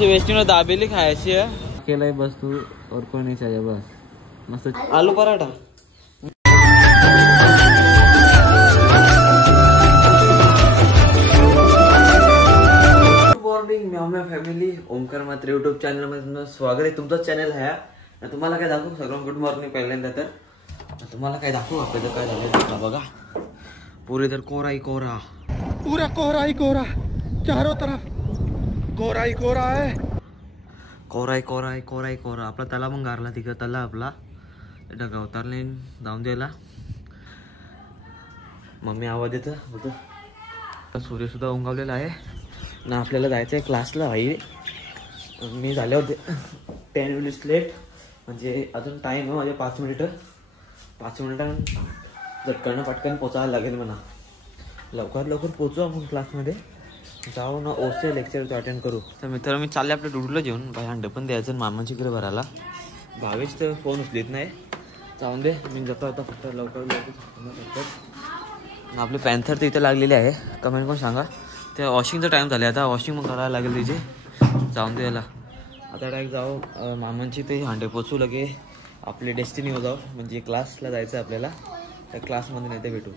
आमची वेस्टिनो दाबेली खायची आहे केलंय बस तू और कोई नहीं चाहिए बस मस्त आलू पराठा गुड मॉर्निंग म्याव फॅमिली ओमकार मात्र यूट्यूब चॅनल मध्ये तुमचं स्वागत आहे. तुमचा चॅनल आहे तुम्हाला काय दाखवू सगळं गुड मॉर्निंग पहिल्यांदा तर तुम्हाला काय दाखवू आपल्याला काय झालं बघा पूरे इधर कोरा ही कोरा पूरा कोहरा ही कोहरा चारों तरफ कोहरा ही कोहरा है कोरा ही कोरा ही कोरा ही कोरा आपला तला मग गारला तिकडे तला आपला ढगा उतारले जाऊन द्यायला मम्मी आवाज येतं बोलतो सूर्य सुद्धा उंगावलेला आहे ना आपल्याला जायचं आहे क्लासला भाई मी झाले होते 10 मिनिट्स लेट म्हणजे अजून टाईम आहे माझे 5 मिनिटं झटकन पटकन पोचायला लागेल म्हणा लवकर पोचू आपण क्लासमध्ये जाऊ ना ओसे लेक्चर अटेंड करू तर मित्र मी चालले आपल्या डुडूला जेवून भाई अंड पण द्यायचं मामाची इकडे भरायला भावेश तर फोन उचलीत नाही जाऊन दे मी जातो आता फक्त लवकर आपले पॅन्थर तर इथे लागलेले आहे कमेंट पण सांगा त्या वॉशिंगचा टाईम झाला आता वॉशिंग मग करायला लागेल तिचे जाऊन द्यायला आता डायरेक्ट जाऊ मामांची ते हांडे पोचू लगे आपली डेस्टिनीवर जाऊ म्हणजे क्लासला जायचं आहे आपल्याला त्या क्लासमध्ये नाही ते भेटू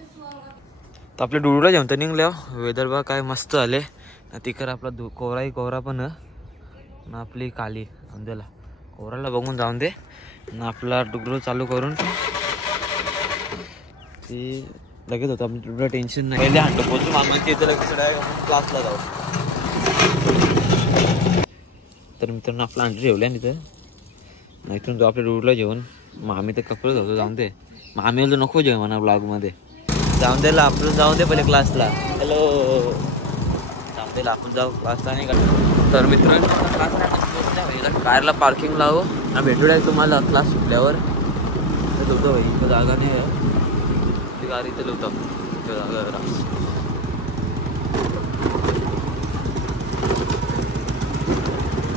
तर आपल्या डुडूला जेवण तर निघल्या वेदर बा काय मस्त आले तिकडे आपला कोराही कोरा पण ना आपली काली अंधेला कोराला बघून जाऊन दे ना आपला डुडू चालू करून ती लगेच होतं आपलं डुडूला टेन्शन नाही पहिले हांडो पोचू मामांची इथे लगेच क्लासला जाऊ तर मित्रांनो आपला अंडे ठेवल्या ना तिथं नाही इथून जाऊ आपल्या डुडूला जेवण मामी तर कपडे होतो जाऊन दे मामी तर नको जेवण म्हणा ब्लॉगमध्ये जाऊन द्यायला आपण जाऊन दे पहिले क्लासला हॅलो जाऊन द्यायला आपण जाऊ क्लासला नाही का तर मित्रांनो क्लासला कारला पार्किंग लावू ना भेटू आहे तुम्हाला क्लास सुटल्यावर तर होतं भाई इथं जागा नाही आहे ती गाडी इथं लावतो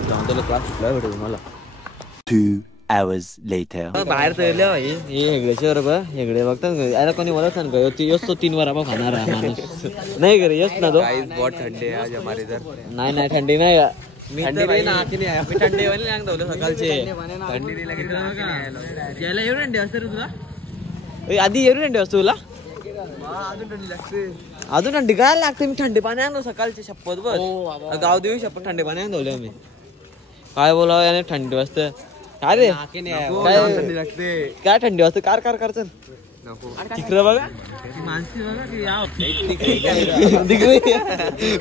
जाऊन द्यायला क्लास सुटल्यावर भेटू तुम्हाला 2 hours later बाहेर तर भाई हे हेगडेच्या बरोबर हेगडे बघतात याला कोणी बोलत ना यस तो 3 वर आपण खाणार आहे माणूस नाही करे यस ना तो बहुत थंडी आहे आज हमारे इधर नाही थंडी नाही थंडी नाही थंडी वाली नाही धवलं सकाळचे थंडी नाही लागली याला एवढी थंडी असते रे तुला आधी एवढी थंडी असते तुला अजून थंडी लागते अजून थंडी काय लागते मी थंडी पाणी आणलो सकाळचे शपथ बस गाव देऊ शपथ थंडी पाणी आणून धवलं मी काय बोलावं याने थंडी वाजते काय रे काय थंडी वाजते कार चल तिकडं बघा माणसी बघा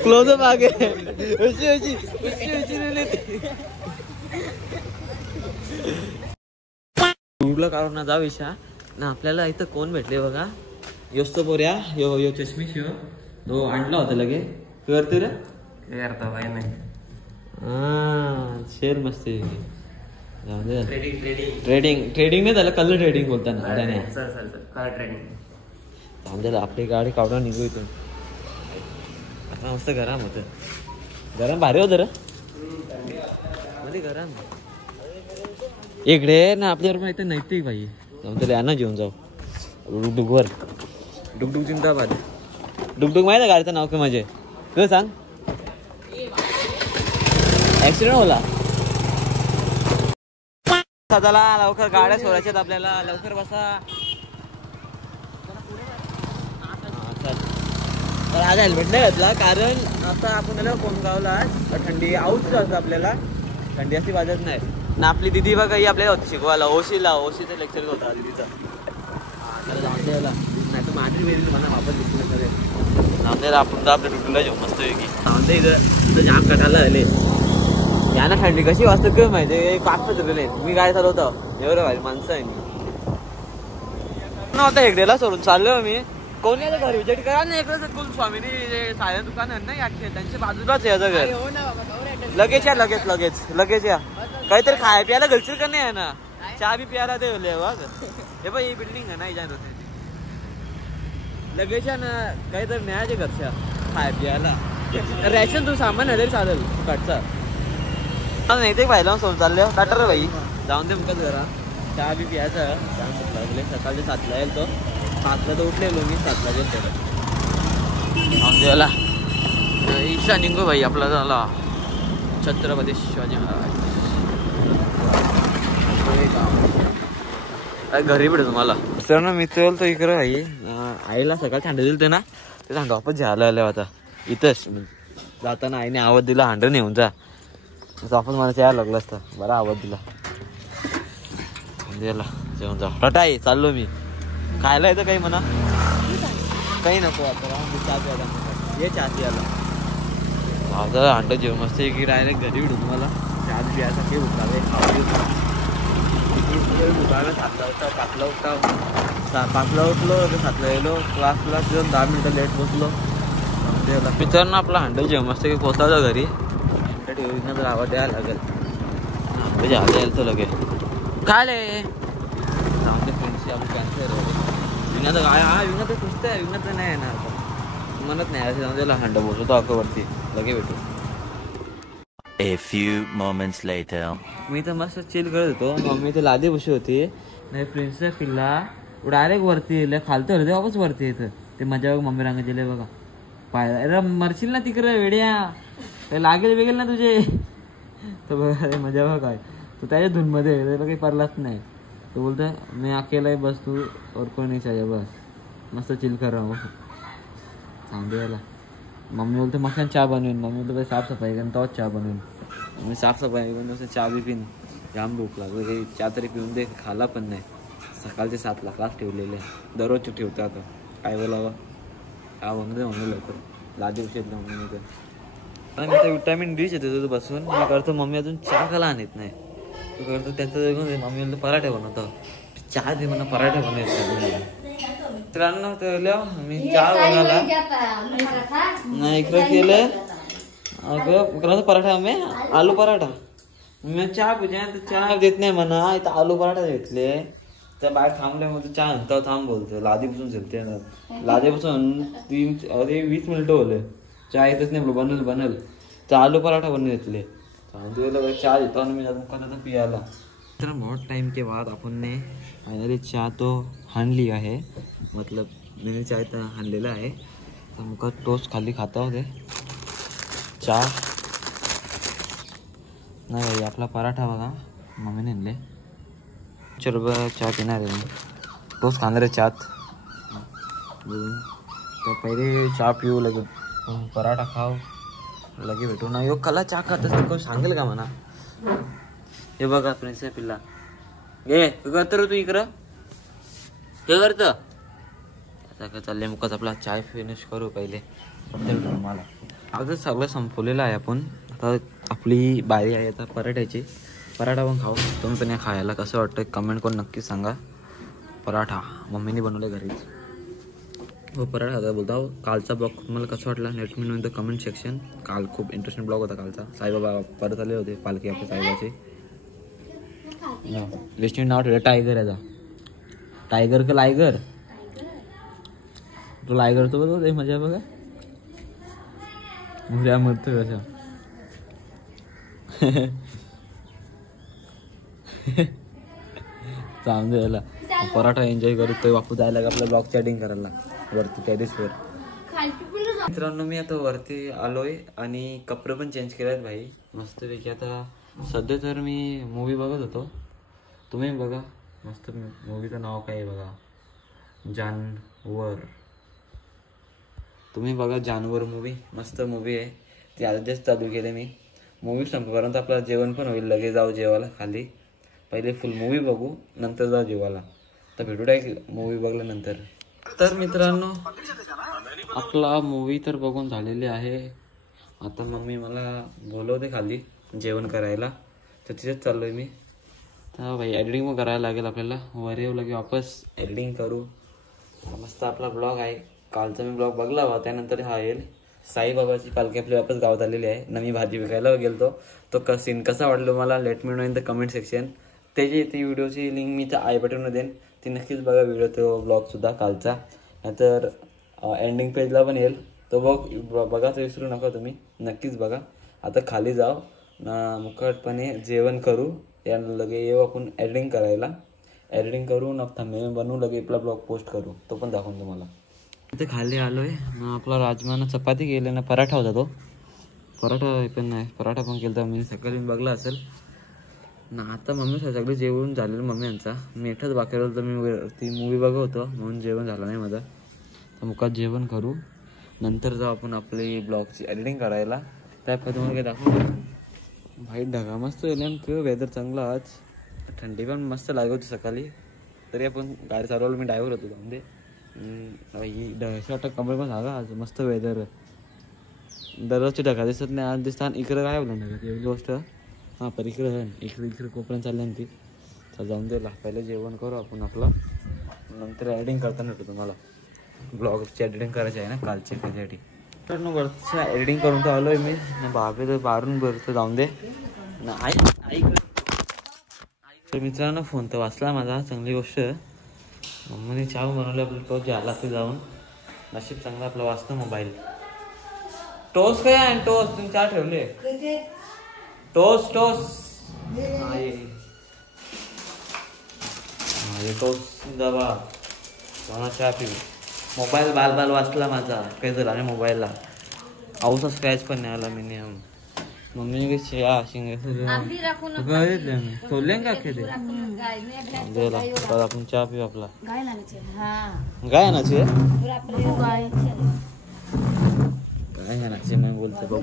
क्लोज मागे उडलं कारण ना जाऊ इशा ना आपल्याला इथं कोण भेटले बघा योस्तो पोऱ्या यो चष्मी शिव तो आणला होता लगे करते रे करता भाई नाही शेर मस्त ट्रेडिंग नाही झालं कलर ट्रेडिंग बोलताना ट्रेडिंग आपली गाडी काढून निघू इथून आता मस्त गरम होत गरम भारी होत रे मध्ये गरम इकडे ना आपल्यावर इथे नैतिक भाई जाऊन त्याला यांना जेवून जाऊ डुगडुगवर डुगडुग जिंदाबाद डुगडुग माहिती आहे गाडीचं नाव काय माझे तुला सांग ऍक्सिडेंट होला चला लवकर गाड्या सोडायच्यात आपल्याला लवकर बसा तर आज हेल्मेट नाही घातला कारण आता आपण कोणगावला थंडी आऊच असतं आपल्याला थंडी अशी वाजत नाही ना आपली दिदी बघा ही आपल्याला होती शिकवायला ओशीचं लेक्चर होता दिदीचा त्याला जाऊन द्यायला नाही तर माझी वेळी म्हणा वापस दिसलं करेल जाऊन द्यायला आपण तर आपल्या डुटूला जेवू मस्त की जाऊन दे इथं जाम कटायला आले यांना थंडी कशी वाजता काय माहिती एक पाच नाही मी गाडी चालवतो एवढं भारी माणसं आहे मी नव्हता हेगडेला सोडून चाललो मी कोण याचं घर विजिट करा ना इकडे कुल स्वामीनी जे साध्या दुकान आहेत ना याचे त्यांच्या बाजूलाच याचं घर लगेच या काहीतरी खाय प्यायला घरचील का नाही आहे ना चहा बी प्यायला ते हे बघ ही बिल्डिंग आहे ना इजान होते लगेच या ना काहीतरी न्यायचे घरच्या खाय प्यायला रॅशन तू सामान आहे तरी चालेल कटचा नाही ते पाहिलं सोडून चालले टाटर भाई जाऊन दे मग जरा चहा बी प्यायचा लागले सकाळचे 7ला येईल तो 5ला तर उठलेलो मी 7ला गेल त्याला जाऊन द्यायला ईशा निघू भाई आपला झाला छत्रपती शिवाजी महाराज घरी भेटू तुम्हाला. सर ना मी तर इकडं आई आईला सकाळ थंड दिलं ते ना ते सांगा वापस झालं आलं आता इथंच जाताना आईने आवाज दिला हांड नेऊन जा वापस मला यायला लागलं असतं. बरा आवाज दिला दिला जेवण जा टाटा आहे चाललो मी. खायला येतं काही म्हणा काही नको आता चहा प्यायला ये चहा प्यायला माझं हांड जेवण मस्त की डायरेक्ट घरी भेटू तुम्हाला. चहा प्यायसाठी उठावे उठावे 7ला उठाव 5ला उठलो तर 7ला गेलो क्लासला जेवण 10 मिनटं लेट बसलो. मित्रांनो आपला हांड जेवण मस्त की पोचला घरी हांड ठेवून जर आवाज द्यायला लागेल हांड झालं यायला तर लगेच काय रे आमच्या फ्रेंड्सची आपली कॅन्सर विनात काय हा विनात सुस्त आहे विनात नाही येणार म्हणत नाही असं त्याला हांड बसवतो अकवरती लगे भेटू. A few moments later. मी तर मस्त चिल करत होतो. मम्मी तर लादी बशी होती नाही फ्रेंड्सचा किल्ला डायरेक्ट वरती येईल खालतं होते वापस वरती येतं ते मजा बघ मम्मी रांगत गेले बघा पाय अरे मरशील ना तिकडे वेड्या ते लागेल वेगेल ना तुझे तर बघा अरे मजा बघ काय तू त्याच्या धुनमध्ये त्याला काही परलाच नाही. तो बोलतोय मी अकेला आहे बस तू और कोई नाही चाहिए बस मस्त चिल कर रहा हूँ सांगते याला. मम्मी बोलते मग चहा बनवेन मम्मी बोलते साफसफाई करेन तोच चहा बनवेन. मी साफसफाई करून असं चहा बी पिन जाम भूक लागली काही चहा तरी पिऊन दे खाला पण नाही. सकाळचे 7ला क्लास ठेवलेले दररोजचे ठेवतो आता काय बोलावं हा म्हणून दे म्हणून लवकर लादी उशीर मम्मी तर मी तर विटॅमिन डी येते तुझं बसून मी करतो. मम्मी अजून चहा खाला आणत नाही तू करतो त्याचं मम्मी म्हणतो पराठे बनवतो चहा दे म्हणा पराठे बनवायचं. मित्रांनो तर मी चहा बघायला नाही इकडं केलं अगं पराठा मी आलू पराठा मी चहा पिजे तर चहा देत नाही म्हणा इथं आलू पराठा घेतले तर बाहेर थांबले मग चहा आणता थांब बोलतो लादीपासून झेलते लादीपासून 20 मिनिटं होले चहा येतच नाही बनल तर आलू पराठा बनवून घेतले चहा देतो आणि मी अजून पियाला. तर बहुत टाइम के बाद अपन ने फाइनली चहा तो हाणली आहे मतलब मैंने चाय तर हाणलेला आहे तर मग टोस्ट खाली खाता होते चहा नाही भाई आपला पराठा बघा मम्मीने आणले रुपये चहा पिणार आहे मी टोस्ट खाणार आहे चहात तर पहिले चहा पिऊ लगेच पराठा खाऊ लगे भेटू ना योग कला चहा खात असते कोण सांगेल का म्हणा. हे बघा फ्रेंड्स पिल्ला घे तू करतो रे तू इकडं ते करतं आता काय चाललंय मुकाच आपला चाय फिनिश करू पहिले मला आता सगळं संपवलेलं आहे आपण. आता आपली बारी आहे आता पराठ्याची पराठा पण खाऊ तुम्ही पण या खायला कसं वाटतं कमेंट करून नक्की सांगा. पराठा मम्मीने बनवले घरीच हो पराठा आता बोलता कालचा ब्लॉग मला कसं वाटला let me know in the comment section. काल खूप इंटरेस्टिंग ब्लॉग होता कालचा. साईबाबा परत आले होते पालखी आपल्या साईबाबाचे लिस्टने नाव ठेवलं टायगर याचा टायगर का लायगर तो लायगर तो बघ मजा बघा मुल्या मरतो कशा चांगलं याला पराठा एन्जॉय करत तो वापस जायला का आपला ब्लॉग चॅटिंग करायला वरती टेरेसवर. मित्रांनो मी आता वरती आलोय आणि कपडे पण चेंज केले आहेत भाई मस्तपैकी. आता सध्या तर मी मूवी बघत होतो तुम्ही बघा मस्त मूवीचं नाव काय आहे बघा जानवर तुम्ही बघा जानवर मूवी मस्त मूवी आहे ती आधीच चालू केली मी. मूवी संपेपर्यंत आपलं जेवण पण होईल लगेच जाऊ जेवायला खाली पहिले फुल मूवी बघू नंतर जाऊ जेवायला तर भेटू डायरेक्ट मूवी बघल्यानंतर. तर मित्रांनो आपला मूवी तर बघून झालेली आहे. आता मम्मी मला बोलवते खाली जेवण करायला तर तिथेच चाललोय मी. तर भाई एडिटिंग पण करायला लागेल आपल्याला वर येऊ लगे वापस एडिटिंग करू. मस्त आपला ब्लॉग आहे कालचा मी ब्लॉग बघला हवा त्यानंतर हा येईल. साईबाबाची पालखी आपली वापस गावात आलेली आहे. नवी भाजी विकायला गेलतो तो सीन कसा वाटलो मला let me know in the comment section. त्याची ती व्हिडिओची लिंक मी तर आय बटनमध्ये देईन ती नक्कीच बघा व्हिडिओ तो ब्लॉगसुद्धा कालचा नंतर एंडिंग पेजला पण येईल तो बघाच विसरू नका तुम्ही नक्कीच बघा. आता खाली जाऊ मुकटपणे जेवण करू या लगे येऊ आपण एडिटिंग करायला एडिटिंग करू न थंबनेल बनवू लगे आपला ब्लॉग पोस्ट करू तो पण दाखवून तुम्हाला. इथे खाली आलोय आपला राजमानं चपाती केली ना पराठा होता तो पराठा पण नाही, पराठा पण केला मी सकाळी बघला असेल ना. आता मम्मी सगळे जेवण झालेलं मम्मी यांचा. मी एकटाच बाकी राहिलो तर मी ती मूवी बघत होतो म्हणून जेवण झालं नाही माझं. तर मुखात जेवण करू, नंतर जाऊ आपण आपली ब्लॉगची एडिटिंग करायला. त्या तुम्हाला काही दाखवू भाई. ढगा मस्त नेमकं वेदर चांगला आज, थंडी पण मस्त लागत होती सकाळी. तरी आपण गाडी चालवलं, मी ड्रायव्हर होतो म्हणजे ढगाशी वाटतं कमळ पण झाला आज. मस्त वेदर, दररोजची ढगा दिसत नाही आज दिसतात. इकडं काय बोललं ढगा ती गोष्ट. हां पर इकडे कोपऱ्यात चालल्या ती. तर जाऊन द्यायला पहिले जेवण करू आपण आपलं, नंतर एडिटिंग करताना भेटू तुम्हाला. ब्लॉगची एडिटिंग करायची आहे ना कालची, त्याच्यासाठी तर वरचं एडिटिंग करून तर आलो आहे मी. बाबे तर बारून भरतं जाऊन दे ना. आई मित्रांनो फोन तर वाचला माझा, चांगली गोष्ट. मम्मीने चहा बनवलं आपलं, टोस्ट झाला ते जाऊन नशीब चांगला आपला वाचतं मोबाईल. टोस्ट काय आहे टोस्ट? तुम्ही चहा ठेवले टोस्ट टोस्ट दबा मला चहा पिऊ. मोबाईल बाल वाचला माझा, काही झाला नाही मोबाईलला. आऊसा स्क्रॅच पण नाही आला. मी मम्मीने काही सोडले का खेळ आपण चहा पिऊ आपला. गाय आणायची मैं बोलतो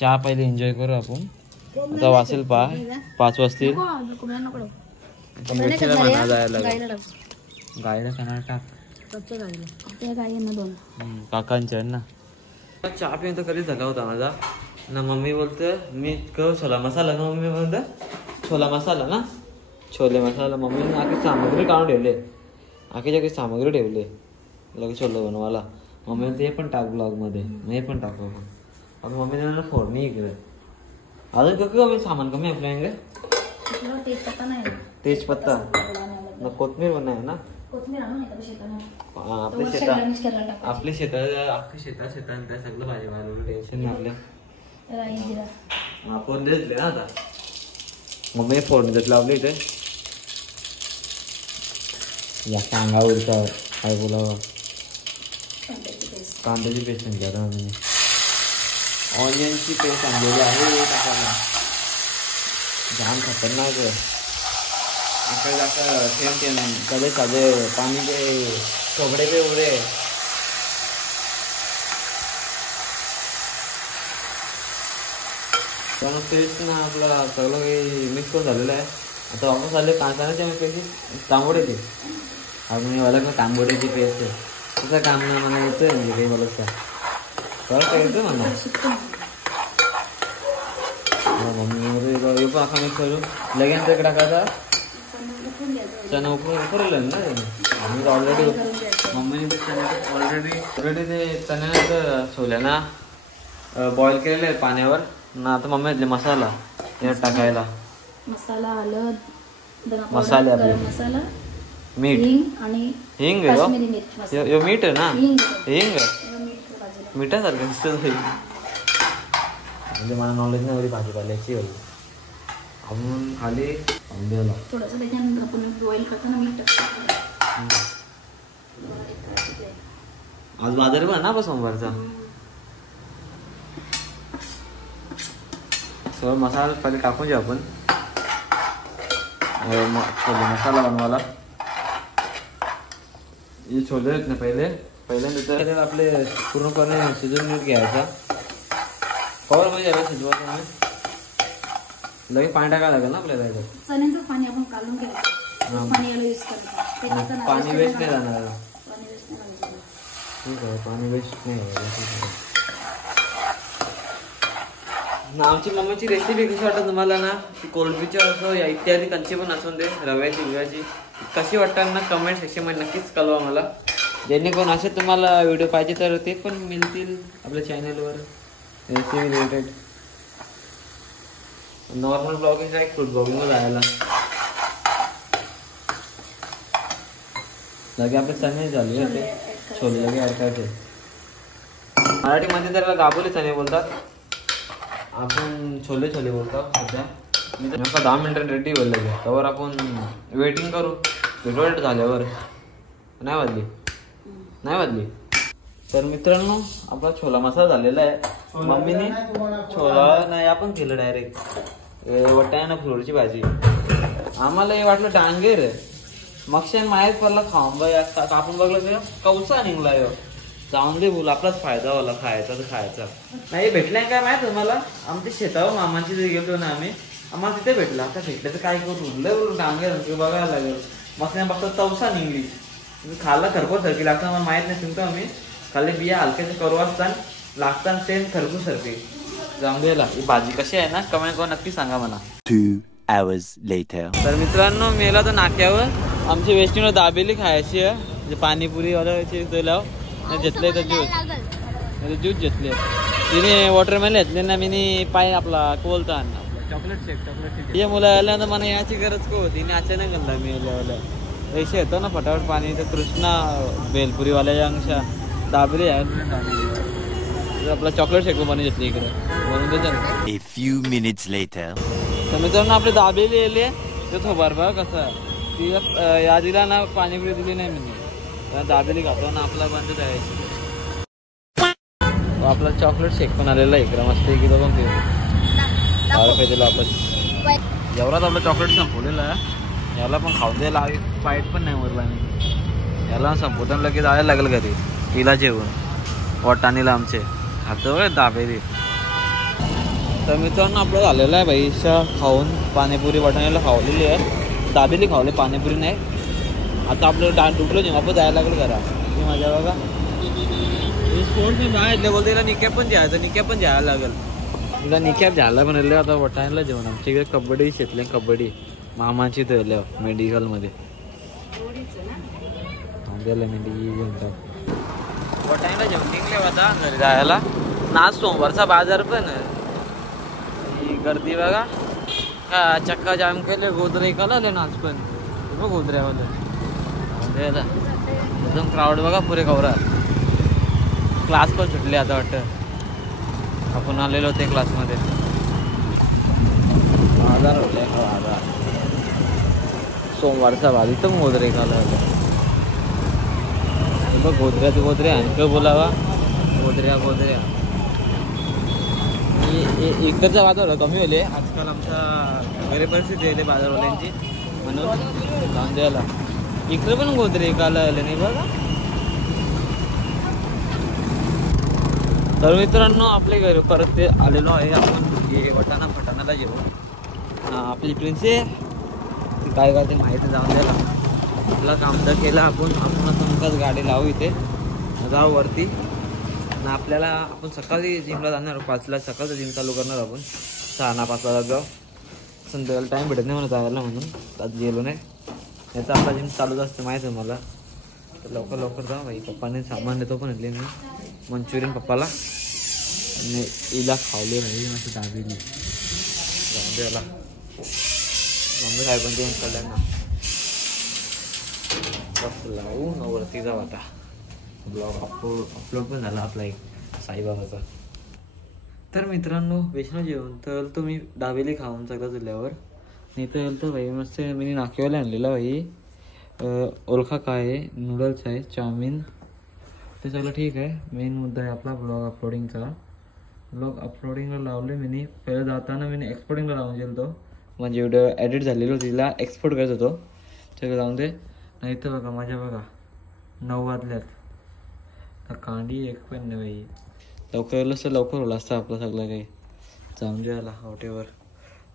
चहा पहिले एन्जॉय करू आपण. आता वाचेल 5 वाजतील. गायला खाणार टाक काकांच्या ना. चहा पिऊन तर कधीच झाला होता माझा ना. मम्मी बोलते मी छोला मसाला ना. मम्मी बोलते छोला मसाला ना, छोले मसाला. मम्मीने आखी सामग्री काढून ठेवले, आखीच्या सामग्री ठेवले लगेच छोले बनवायला. मम्मी ते पण टाक ब्लॉगमध्ये, हे पण टाकू आपण. मम्मीने ना फोडणी इकडे अजून कमी सामान कमी आपल्या तेजपत्ता ना, कोथमीर पण आहे ना. आपल्या शेतात अख्खी शेतात त्या सगळं भाजीपाला टेन्शन नाही आपल्या. आपण देतले ना आता. मम्मी फोडणी देत लावली इथे. या सांगा उडता काय बोलावं. कांद्याची पेस्ट आणली आता मम्मीने. ऑनियनची पेस्ट आणलेली आहे टाकायला. जाम खतरनाक आपल्याला असं थेंब कधी साधे पाणी ते खोबडे पे उडे. त्यामुळे पेस्ट ना आपला सगळं काही मिक्स करून झालेलं आहे. आता वापस आले कांद्याच्या पेस्ट तांबोड्याची. अजून मला का तांबोड्याची पेस्ट आहे तसं काम ना मला येतोय म्हणजे काही मला काय येतं म्हणा. मम्मी पण असा मिक्स करू लगेच इकडे टाकायचा. चणा उकरलं ना आम्ही ऑलरेडी. मम्मीने ते ऑलरेडी ते चण्यानं छोल्याना बॉईल केलेले आहे पाण्यावर ना. आता मम्मी घेतले मसाला यात टाकायला. मसाला, हळद, मसाले आपले, मसाला, मीठ आणि हिंग. यो मीठ आहे ना, हिंग मिठासारखं दिसतं. म्हणजे मला नॉलेज नाही एवढी भाजीपाल्याची होईल. आपण खाली थोडंसं त्याच्यानंतर आपण बॉईल करताना मीठ टाकतो. आज बाजार पण ना बस सोमवारचा. सगळं मसाला पहिले टाकून घेऊ आपण. छोले मसाला बनवायला हे छोले आहेत ना पहिल्यांदा आपले पूर्णपणे शिजून नीट घ्यायचा. कवर म्हणजे याला शिजवायचं लगेच पाणी टाकायला लागेल ना आपल्याला. चण्याचं पाणी आपण काढून घ्यायचं. पाणी याला यूज करायचं. पाणी वेस्ट नाही जाणार. ठीक आहे, पाणी वेस्ट नाही. आमची मम्मीची रेसिपी कशी वाटत तुम्हाला ना, ती कोलंबीची असो या इत्यादी कंची पण असून दे, रव्याची बिव्याची कशी वाटतात ना कमेंट सेक्शनमध्ये नक्कीच कळवा मला. जेणेकरून असे तुम्हाला व्हिडिओ पाहिजे तर ते पण मिळतील आपल्या चॅनलवर रेसिपी रिलेटेड. नॉर्मल ब्लॉगिंग आहे, फूड ब्लॉगिंगवर जायला लगे आपले चणे झाले होते. छोले लगे ॲड करायचे. मराठीमध्ये त्याला गाबोली चणे बोलतात, आपण छोले छोले बोलतो सध्या. मी तर 10 मिनिटं रेडी बोलले त्यावर आपण वेटिंग करू. व्हिडिओ झाल्यावर नाही वाजली तर मित्रांनो आपला छोला मसाला झालेला आहे. मम्मीने छोला नाही आपण केलं डायरेक्ट वटाणा फ्लोरची भाजी. आम्हाला हे वाटलं डांगेर मग माहीत पडला खाऊन आपण बघलं कौसा निघला जाऊन दे बोल आपलाच फायदा वाला खायचा तर खायचा नाही. भेटलाय काय माहित तुम्हाला आमच्या शेतावर मामाची जे गेलो ना आम्ही आम्हाला तिथे भेटला. आता भेटलं तर काय करू लय बोलून डांगेर बघायला लागेल. मग नाही बघता तवसा निघली तुम्ही खाल्ला खरपूस सारखी लागतं मला माहित नाही. तुमचं आम्ही खाल्ले बिया हलक्याचे करू असतात लागतात सेम खरपूस सारखी. जाऊन द्यायला ही भाजी कशी आहे ना कमेंट करून नक्की सांगा मला. 2 hours later. तर मित्रांनो मेला तर नाक्यावर आमची वेस्टिंग दाबेली खायची आहे म्हणजे पाणीपुरी वाल्याची घेतले तर ज्यूस घेतले. तिने वॉटरमेलन घेतले ना मी पाय आपला बोलता चॉकलेट शेक हे मुलं आल्यानंतर मला याची गरज को होती अचानक घालला मी पैसे येतो ना फटाफट पाणी तर कृष्णा बेलपुरीवाल्या अंशा दाबेली आहे आपला चॉकलेट शेक पाणी घेतली इकडे म्हणून त्याच्या. A few minutes later. तर मित्रांनो आपली दाबेली येले ते थोबार बघ कसं तिला यादीला ना पाणीपुरी दिली नाही मी दाबेली खातो ना आपला बंद द्यायची. आपला चॉकलेट शेक पण आलेला इकडे मस्त किलो पण दिला आपण एवढाच आपला चॉकलेट संपवलेला आहे. याला पण खाऊन द्यायला फाईट पण नाही मरला मी याला संपवताना लगेच जायला लागेल घरी तिला जेवण वटाणीला आमचे खातो दाबेली. तर मित्रांनो आपलं झालेलं आहे भाईशा खाऊन पाणीपुरी वटाण्याला खावलेली आहे दाबेली खावली पाणीपुरी नाही. आता आपलं डुबलो जेव्हा आपण जायला लागलं घरा ती माझ्या बघा स्पोर्ट मी बाहेर बोलते तिला निकॅप पण द्यायचं निकॅप पण द्यायला लागेल तिला निकॅप द्यायला पण आता वटाण्याला जेवण आमच्या इकडे कबड्डी शेतले कबड्डी मामाची धरल्या मेडिकलमध्ये वटाण्याला जेवण निघले होता घरी जायला ना आज सोमवारचा बाजार पण गर्दी बघा का चक्का जाम केले गोदरे कलाले ना आज पण बघ गोदऱ्यावाले एकदम क्राऊड बघा पुरे कवरा. क्लास पण सुटले आता वाटतं आपण आलेलो होते क्लासमध्ये. बाजार होते बाजार सोमवारचा बाजार इथं गोदरे काला बघ गोदऱ्यात गोदरे आणखं बोलावा गोदऱ्या गोदऱ्या. इकडचा बाजार कमी होईल आजकाल आमच्या घरी परिस्थिती आहे बाजारवाल्यांची म्हणून जाऊन द्यायला इकडे पण गोदरे काला आले नाही बघा. तर मित्रांनो आपल्या घरी परत आलेलो आहे आपण वटाणाला जेवण आपली प्रिन्से काय काय ते माहिती जाऊन द्यायला आपला काम तर केलं आपण तुमचाच गाडी लावू इथे जाऊ वरती आणि आपल्याला आपण सकाळी जिमला जाणार 5ला सकाळचं जिम चालू करणार आपण 6-5 जाऊ संध्याकाळी टाईम भेटत नाही मला जायला म्हणून आज गेलो नाही. याचा आपला जिम चालूच असतं माहिती आहे मला तर लवकर जाऊ भाई. पप्पाने सामान देतो पण घेतले मी मंचुरियन पप्पाला आणि हिला खावले भाई मस्त दाबेली जाऊन द्यायला मम्मी काय पण देऊन काढल्या ना बस लावू न वरती जाऊ. आता ब्लॉग अपलोड पण झाला आपला एक साईबाबाचा. तर मित्रांनो वैष्णव जेवण तर तुम्ही दाबेली खाऊन सगळं जिल्ह्यावर नाही तर तर भाई मस्त मी नाकेवाला आणलेला भाई ओळखा काय आहे नूडल्स आहे चाऊमिन ते सगळं ठीक आहे. मेन मुद्दा आहे आपला ब्लॉग अपलोडिंगचा. ब्लॉग अपलोडिंगला लावले मी पहिलं जाताना मी एक्सपोर्टिंगला लावून गेलो तो म्हणजे व्हिडिओ एडिट झालेलो तिला एक्सपोर्ट करत होतो सगळं जाऊन दे. नाही तर बघा माझ्या बघा 9 वाजल्यात तर कांडी एक पण नाही बाई लवकर असं लवकर होला असतं आपलं सगळं काही जाऊन द्यायला हॉटेवर.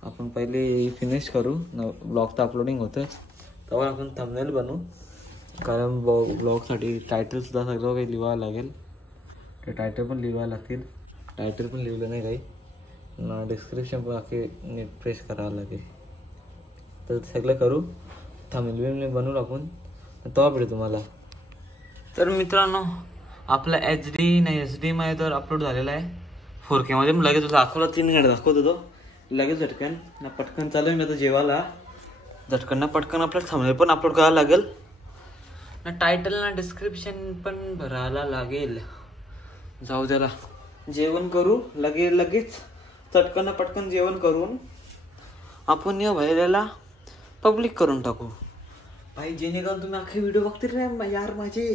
आपण पहिले फिनिश करू ब्लॉग तर अपलोडिंग होतं तेव्हा आपण थंबनेल बनवू कारण ब्लॉगसाठी टायटलसुद्धा सगळं काही लिहावं लागेल. ते टायटल पण लिहावं लागतील टायटल पण लिहिलं नाही काही डिस्क्रिप्शन पण अखे नीट प्रेस करावं लागेल तर सगळं करू थंबनेल बनवू आपण तेव्हा भेटू तुम्हाला. तर मित्रांनो आपला HD मध्ये तर अपलोड झालेला आहे 4K मध्ये लगेच दाखवला 3 मिनिट दाखवतो तो लगेच झटकन ना पटकन चालू मी आता जेवायला झटकन ना पटकन आपल्याला थंबनेल पण अपलोड करावं लागेल ना टायटल ना डिस्क्रिप्शन पण भरायला लागेल. जाऊ द्याला जेवण करू लगेच चटकन पटकन जेवण करून आपण या व्हायरलला पब्लिक करून टाकू भाई जेणेकरून तुम्ही अख्खे व्हिडिओ बघतील ना यार माझे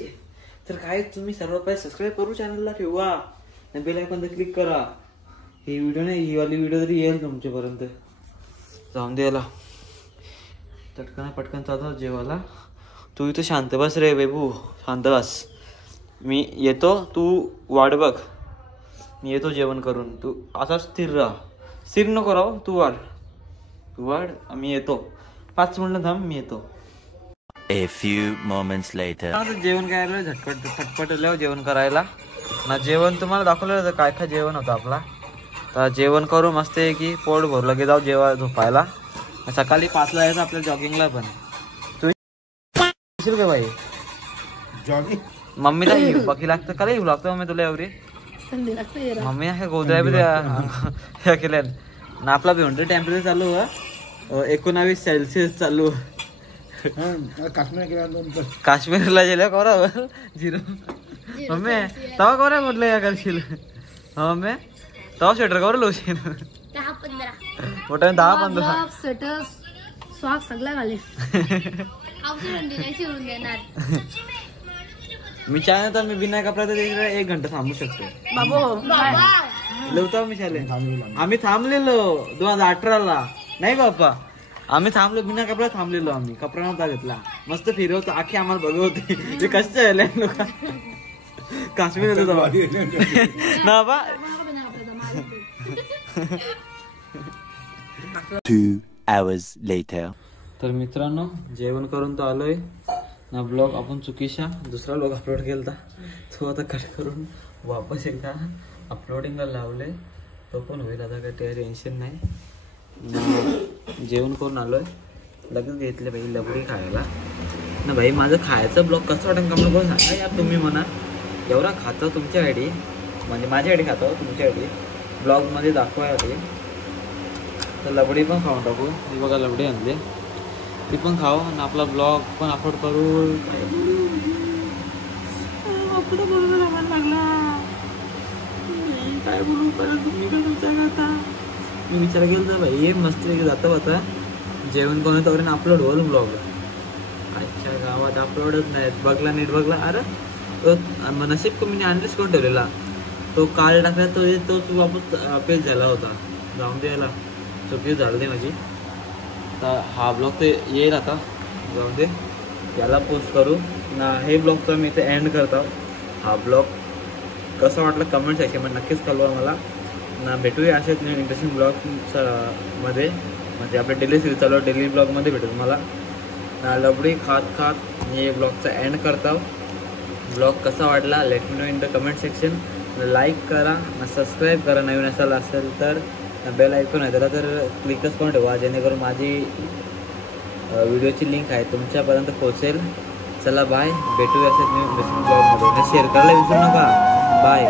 तर काय तुम्ही सर्व पहिले सबस्क्राईब करू चॅनलला, ठेवा आणि बेल आयकॉन क्लिक करा. ही व्हिडिओ नाही, ही वाली व्हिडिओ तरी येईल तुमच्यापर्यंत. जाऊन द्यायला चटकन पटकन चालतो जेवायला. तू इथं शांत बस रे बेबू, शांत बस. मी येतो, तू वाट बघ. मी येतो जेवण करून. तू असा स्थिर राहा, स्थिर नको राहू. तू वाढ, मी येतो. 5 मिनिटं थांब, मी येतो. A few moments later. जेवण करायला झटपट फटपट जेवण करायला ना. जेवण तुम्हाला दाखवलं होतं काय काय जेवण होतं आपला. तर जेवण करू मस्त आहे की पोट भरलं की जाऊ झोपायला. सकाळी 5ला यायचं आपल्याला जॉगिंगला पण. तू येशील का बाई जॉगिंग? मम्मीला बाकी लागतं का येऊ लागतं मम्मी तुला एवढी. मम्मी आहे गोदऱ्या बी केल्या ना. आपला 200 टेम्परेचर चालू 19 सेल्सिअस चालू. काश्मीरला गेल्या कोरा 0. मम्मी तवा कोरा म्हटलं या करशील. मम्मी तवा स्वेटर कवर लोशील. 10-15 स्वेटर स्वाग सगळं घाले. मी चाहे तर मी बिना कपड्याचं 1 घंटा थांबू शकतो. लवता मी शाले आम्ही थांबलेलो 2018ला. नाही बाप्पा, आम्ही थांबलो बिना कपडा थांबलेलो. आम्ही कपडा नव्हता घेतला. मस्त फिरवतो आखी आम्हाला बघवते ते कसे आले लोक. काश्मीर होतो ना बा. 2 hours later. तर मित्रांनो जेवण करून तो आलोय ना. ब्लॉग आपण चुकीशा दुसरा ब्लॉग अपलोड केला, तो आता कट करून वापस एकदा अपलोडिंगला लावले. तो पण होईल आता, काही टेन्शन नाही. जेवण करून आलोय. लगेच घेतले भाई लबडी खायला ना. भाई माझं खायचं ब्लॉग कसं वाटेल कमेंट करून सांगा यार तुम्ही. म्हणा एवढा खातो तुमच्यासाठी, म्हणजे माझ्यासाठी खातो तुमच्यासाठी ब्लॉगमध्ये दाखवायसाठी. तर लबडी पण खाऊन टाकू. ही बघा लबडी आणली, ती पण खाऊ आणि आपला ब्लॉग पण अपलोड करू. काय बोलू परत तुम्ही का तुमच्या आता. मी विचार केला तर भाई मस्त जातं होता जेवण कोणी तोपर्यंत अपलोड होईल ब्लॉग. अच्छा गावात अपलोडच नाहीत. बघला नीट बघला. अरे तो नशीब कमी अनलिस्ट करून ठेवलेला. तो काल टाकला तो वापस पेज झाला होता. जाऊन द्यायला चुकी झालं ते माझी. तर हा ब्लॉग ते येईल आता, जाऊन दे याला पोस्ट करू ना. हे ब्लॉगचा मी इथे एंड करतो. हा ब्लॉग कसं वाटलं कमेंट सेक्शनमध्ये नक्कीच कळवा मला ना. भेटूया असेच मी इंटरेस्टिंग ब्लॉगमध्ये, म्हणजे आपले डेली सिरीज चालू डेली ब्लॉगमध्ये भेटू मला ना. लबडी खात मी ब्लॉगचा एंड करतो. ब्लॉग कसा वाटला let me know in the comment section. Like करा ना, सबस्क्राईब करा नवीन असेल तर. बेल आयकॉन आहे त्याला तर क्लिकच करून ठेवा, जेणेकरून माझी व्हिडिओची लिंक आहे तुमच्यापर्यंत पोहोचेल. चला बाय, भेटूया असेच मी ब्लॉगमध्ये. शेअर करायला विसरू नका. बाय.